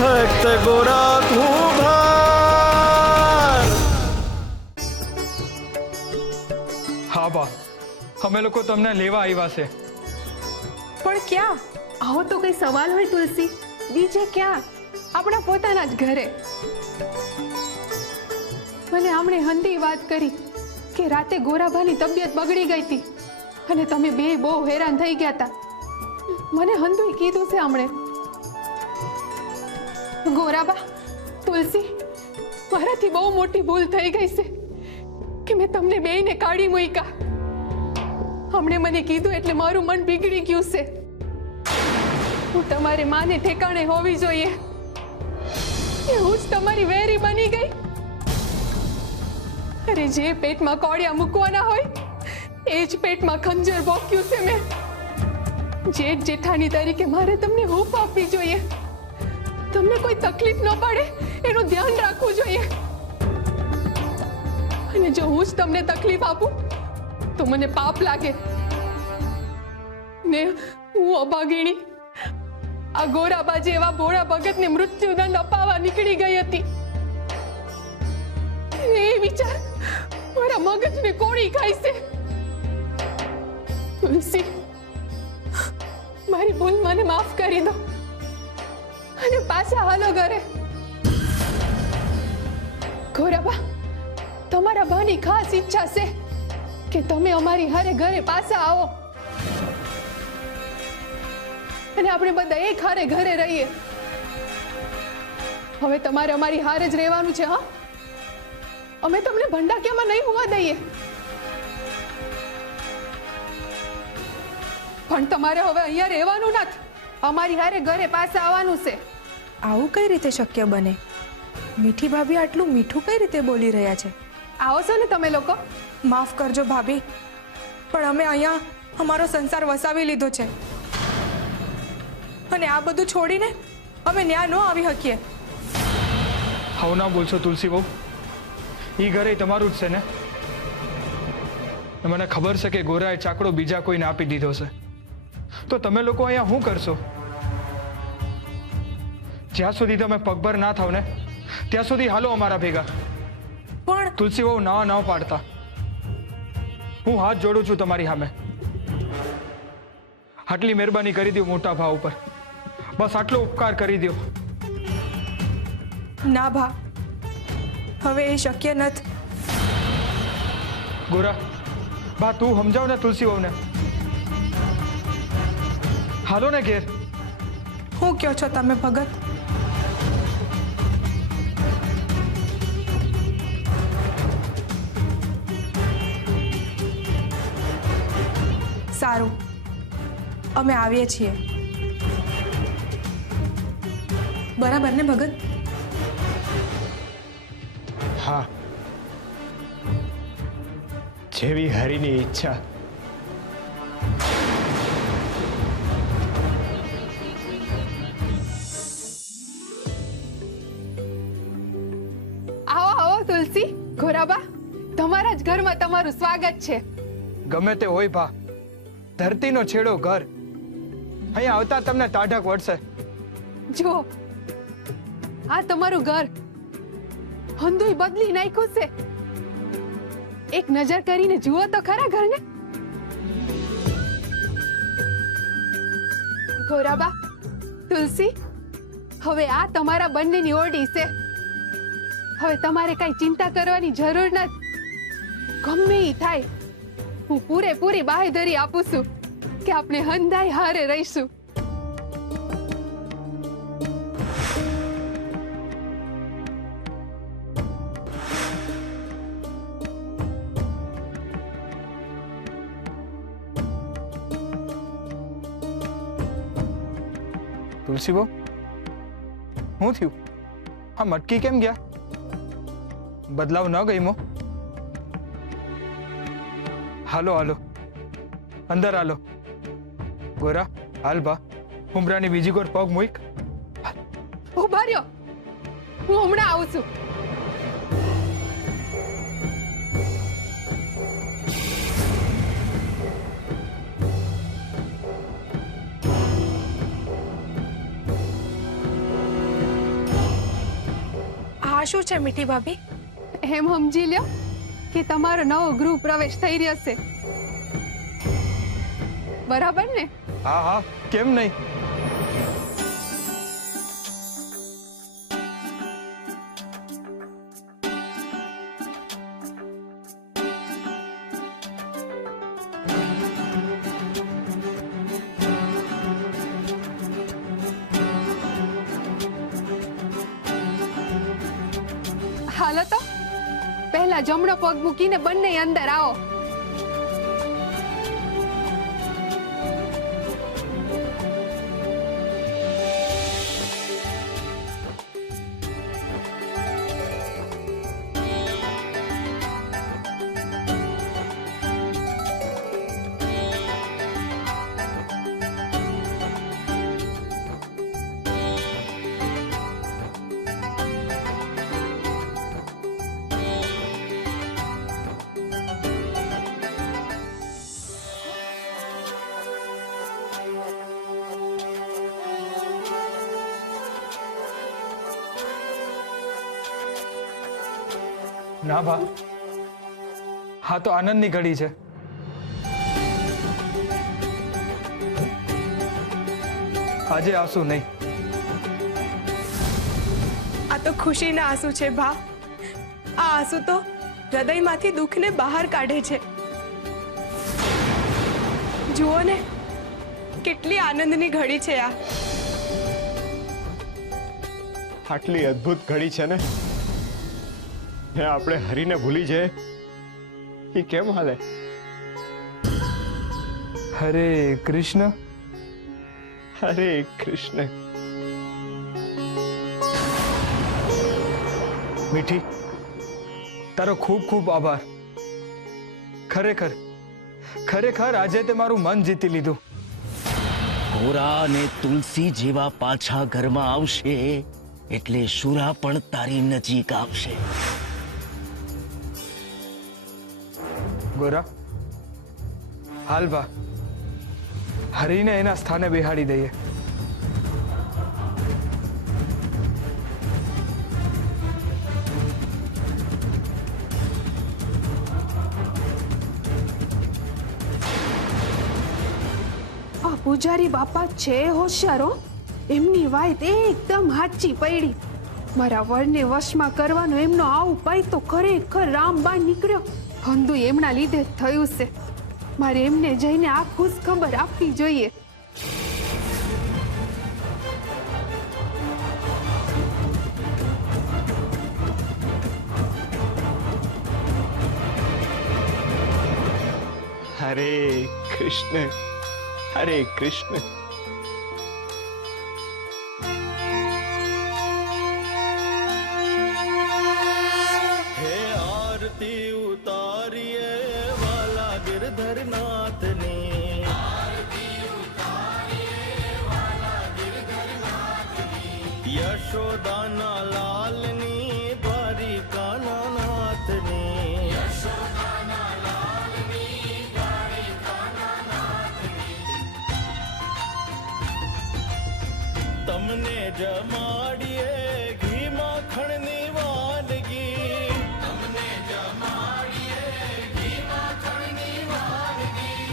ભક્ત ગોરા કુંભાર। હા બા, અમે લોકો તમને લેવા આવ્યા છે। પણ ક્યાં? આવો તો કઈ સવાલ હોય તુલસી? બીજે ક્યાં? આપણા પોતાના જ ઘરે। મને આમણે હંધી વાત કરી કે રાતે ગોરાભાની તબિયત બગડી ગઈ હતી અને તમે બે બહુ હેરાન થઈ ગયા હતા। મને હંધુય કીધું છે આમણે। ગોરાબા, તુલસી, મારાથી બહુ મોટી ભૂલ થઈ ગઈ છે કે મેં તમને બેયને કાઢી મૂક્યા। હમણે મને કીધું એટલે મારું મન બિગડી ગયું છે। હું તમારી માને ઠેકાણે હોવી જોઈએ, હું જ તમારી વેરી બની ગઈ। અરે જે પેટમાં કોળિયા મૂકવાના હોય એ જ પેટમાં ખંજર ભોંક્યું છે મેં। જેઠ જેઠાણી તરીકે મારે તમને હૂંફ આપવી જોઈએ, તમને કોઈ તકલીફ ન પડે એનું ધ્યાન રાખવું જોઈએ। અને જો હું જ તમને તકલીફ આપું તો મને પાપ લાગે ને હું અભાગીણી આ ગોરાબા જેવા ભોળા ભગતને મૃત્યુદંડ અપાવવા નીકળી ગઈ હતી। એ વિચાર મારા મગજને કોળી ખાય છે। તુલસી, મારી ભૂલ મને માફ કરી દો અને પાછા હાલો ઘરે। ગોરાબા, તમારા ભાની ખાસ ઈચ્છા છે કે તમે અમારી હારે ઘરે પાછા આવો અને આપણે બધા એક હારે ઘરે રહીએ। હવે તમારે અમારી હારે જ રહેવાનું છે। હા, અમે તમને ભંડાકીયામાં નહીં હોવા દઈએ, પણ તમારે હવે અહીંયા રહેવાનું નથી, અમારી હારે ઘરે પાછા આવવાનું છે। આવું કઈ રીતે શક્ય બને? મીઠી ભાભી આટલું મીઠું કઈ રીતે બોલી રહ્યા છે? આવો છો ને તમે લોકો? માફ કરજો ભાભી, પણ અમે અહીંયા અમારો સંસાર વસાવી લીધો છે અને આ બધું છોડીને અમે ન્યા ન આવી શકીએ। આવું ના બોલશો તુલસી બહુ, એ ઘરે તમારું જ છે ને? મને ખબર છે કે ગોરાએ ચાકડો બીજા કોઈને આપી દીધો છે, તો તમે લોકો અહીંયા શું કરશો? જ્યાં સુધી તમે પગભર ના થાવ ને ત્યાં સુધી હાલો અમારા ભેગા। પણ તુલસી બહુ ના ના પાડતા, હું હાથ જોડું છું તમારી સામે। આટલી મહેરબાની કરી દો મોટા ભાવ ઉપર, બસ આટલો ઉપકાર કરી દો। ના ભા, હવે એ શક્ય નથી। ગોરા બા, તું સમજાવ ને તુલસી વહુને। હાલો ને ઘેર। શું કહો છો તમે ભગત? સારું, અમે આવીએ છીએ। બરાબર ને ભગત? હા, જેવી હરિની ઈચ્છા। આવો આવો તુલસી, ગોરાબા, તમારા જ ઘરમાં તમારું સ્વાગત છે। ગમે તે હોય ભા, ધરતીનો છેડો ઘર, અહીંયા આવતા તમને ટાઢક વળશે। જો આ તમારું ઘર હંધુય બદલી નાખ્યું છે। એક નજર કરીને જુઓ તો ખરા ઘરને। ગોરાબા, તુલસી, હવે આ તમારા બંનેની ઓરડી છે। હવે તમારે કઈ ચિંતા કરવાની જરૂર નથી। ગમે ઈ થાય, હું પૂરેપૂરી બાહેધરી આપું છું કે આપણે હંધાઈ હારે રહીશું। તુલસી બહુ, શું થયું? હા, મટકી કેમ ગયા? બદલાવ ન ગઈમો? હાલો હાલો અંદર હાલો। ગોરા હાલ બા, ઉમરાની બીજી કોર પગ મૂક। ઉભા રહ્યો, હું હમણાં આવું છું। આ શું છે મીઠી ભાભી? એમ સમજી લ્યો કે તમારો નવો ગૃહ પ્રવેશ થઈ રહ્યો છે, બરાબર ને? હા હા, કેમ નહીં? હાલો તો પહેલા જમણો પગ મૂકીને બંને અંદર આવો. ના ભા, હા તો આનંદની ઘડી છે. આજે આંસુ નહીં. આ તો ખુશીના આંસુ છે ભા. આ આંસુ તો હૃદયમાંથી દુઃખને બહાર કાઢે છે. જુઓ ને, કેટલી આનંદની ઘડી છે આ. આટલી અદ્ભુત ઘડી છે ને, ને આપણે હરીને ભૂલી જઈએ એ કેમ હાલે? હરે કૃષ્ણ. હરે કૃષ્ણ. મીઠી, તારો ખૂબ ખૂબ આભાર. ખરેખર ખરેખર આજે તે મારું મન જીતી લીધું. ગોરા અને તુલસી જેવા પાછા ઘરમાં આવશે એટલે શુરા પણ તારી નજીક આવશે. ગોરા, હાલ બા, હરીને એના સ્થાને બેહાડી દઈએ. આ પૂજારી બાપા છે હોશિયારો. એમની વાત એકદમ સાચી પડી. મારા વરને વશમાં કરવાનો એમનો આવું પાય તો ખરેખર રામબાણ નીકળ્યો. હંધુ એમના લીધે જ થયું છે. મારે એમને જઈને આ ખુશ ખબર આપવી જોઈએ. હરે કૃષ્ણ. હરે કૃષ્ણ. હે આરતી ઉતારીએ વાલા ગિરધરનાથની. યશોદાના લાલની દ્વારિકાના નાથની. તમને જમાડીએ ઘી માખણની વાનગી. તમને જમાડીએ ઘી માખણની વાનગી.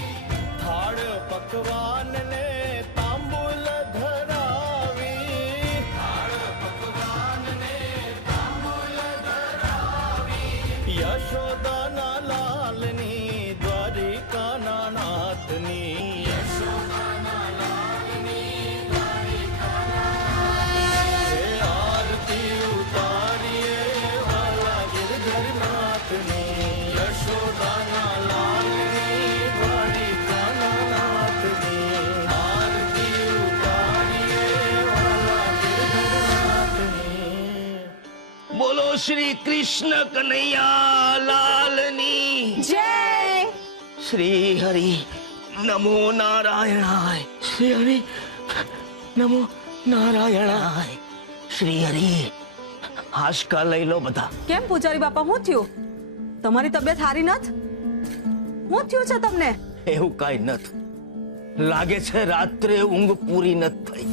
થાળ પકવાન ને તાંબુલ ધરાવી. થાળ પકવાન ને તાંબુલ ધરાવી. યશોદાના લાલની દ્વારિકાના નાથની. બોલો શ્રી કૃષ્ણ કનૈયા લાલની જય. શ્રી હરિ નમો નારાયણાય. શ્રી હરિ નમો નારાયણાય. શ્રી હરિ હાશકા લઈ લો બધા. કેમ પૂજારી બાપા, શું થયું? તમારી તબિયત સારી નથી? શું થયું છે તમને? એવું કઈ નથી. લાગે છે રાત્રે ઊંઘ પૂરી નથી થઈ.